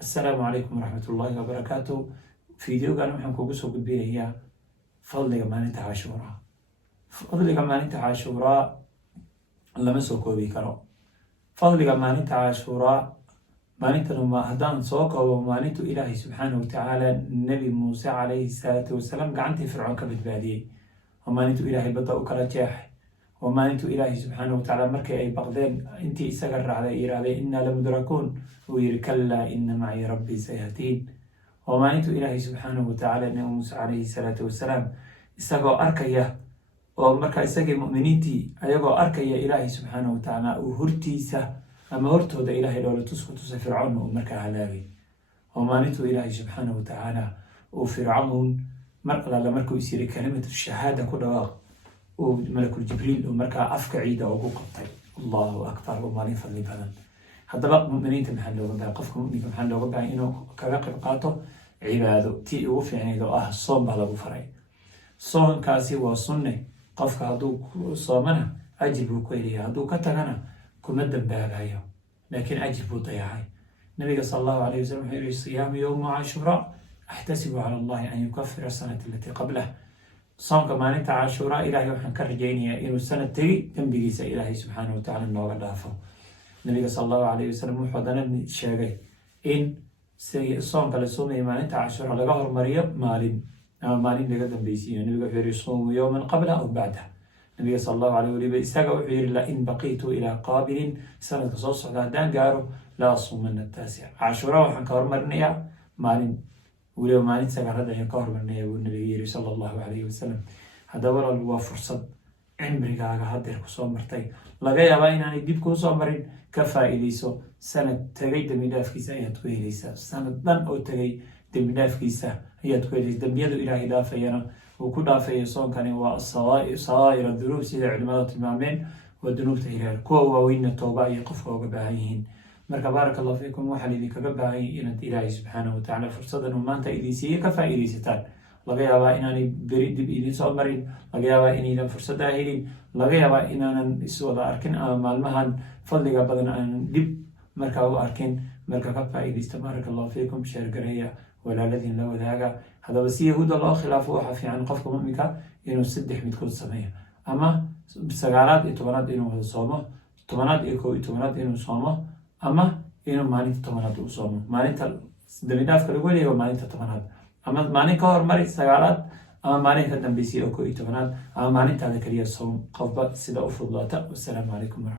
السلام عليكم ورحمة الله وبركاته. فيديو كان waxaan kugu soo gudbinayaa fadliga maalinta Caashura. Fadliga maalinta Caashura lama soo koobi karo. Fadliga maalinta Caashura maalintan ma haddaan soo koobo maalintu Ilaahay subxaanahu wa ta'ala Nabi Muuse calayhi salaatu wasalaam gacantii Fircoon ka badbaadiyay. Maalintu Ilaahay badda u kala jeexay. maalintu Ilaahay subxaanahu wa ta'ala markii ay baqdeen intii isaga raacday yiraahdeen inna lamudrakuun وير كلا إن معي ربي سيهدين. maalintu Ilaahay subxaanahu wa ta'ala Nabi Muuse calayhi salaatu wasalaam isagoo arkaya oo marka isagii mu'miniintii ayagoo arkaya Ilaahay subxaanahu wa ta'ala uu hortiisa ama hortooda Ilaahay dhoola tusku tusay Fircoon uu markaa halaagay. maalintu Ilaahay subxaanahu wa ta'ala uu Fircoon markala markuu isiri kalimatu shahaada ku dhawaaq uu malakul jibriil uu markaa afka ciida ugu qabtay. Allahu akbar. maalin fadli badan. haddaba mu'miniinta maxaa looga baahay qofka mu'minka maxaa looga baahay inuu kaga qayb qaato cibaado tii ugu fiicnayd oo ah soom baa lagu faray. soonkaasi waa sunne, qofka hadduu soomana ajir buu ku helayaa, hadduu ka tagana kuma dambaabayo, laakiin ajir buu dayacay. nabiga sallallahu alayhi wasallam wuxuu yidhi siyaamu yowma Caashura axtasibu cala allahi an yukafira sanata alatii qablah. soonka maalinta Caashura ilaahay waxaan ka rajaynayaa inuu sanad tegi dembigiisa ilaahay subxaanahu wa ta'ala nooga dhaafo. nabiga sallallahu alayhi wasallam wuxuu haddana sheegay in soonka la soomayo maalinta Caashura laga hormariyo maalin laga dambeysiiyo. nabiga wuxuu yidhi suumu yowman qabla aw bacda. nabiga sallallahu alayhi wasallam isaga wuxuu yidhi la in baqiitu ilaa qaabilin, sanadka soo socda haddaan gaaro la asuumana taasic. Caashura waxaan ka hormarinayaa maalin, weliba maalin sagaarada ayaan ka hormarinayaa buu nabiga yidhi sallallahu alayhi wasallam. haddaba waa fursad cimrigaaga hadeer kusoo martay, laga yaabaa inaanay dib kuu soo marin. ka faa'iidayso, sanad tagay dembi dhaafkiisa ayaad ku helaysaa. sanad dhan oo tagay dembi dhaafkiisa ayaad ku helaysaa. dembiyadu ilaahay dhaafayana uu ku dhaafaya soonkani waa sawaa'ir dunuub sida culimada tilmaameen, waa dunuubta ilaal. kuwa waaweynna tooba ayay qofka uga baahan yihiin. marka baaraka allahu fiikum, waxaa idinkaga baahan inaad ilaahay subxaanahu wa ta'ala fursadan uu maanta idin siiyey ka faa'iidaysataan. laga yaabaa inaanay beri dib idin soo marin, laga yaabaa inaydan fursaddaa helin, laga yaabaa inaanan iswada arkin ama maalmahan fadliga badan aanan dib markaa u arkin. marka ka faa'iidaysta. baaraka allahu fiikum. sheergareeya, walaaladiin la wadaaga. haddaba si yahuuda loo khilaafo waxaa fiican qofka mu'minka inuu 3 midkood sameeyo, ama 9aad iyo 10aad inuu wada soomo, 10aad iyo 11aad inuu soomo, ama inuu maalinta 10aad uu soomo. maalinta dembi dhaafka lagu leeyahay maalinta 10aad, ama maalin ka hormari 9aad, ama maalin ka dambeysay oo 11aad, ama maalintaada kaliya soom. qofba sida u fududaata. wassalaamu calaykum.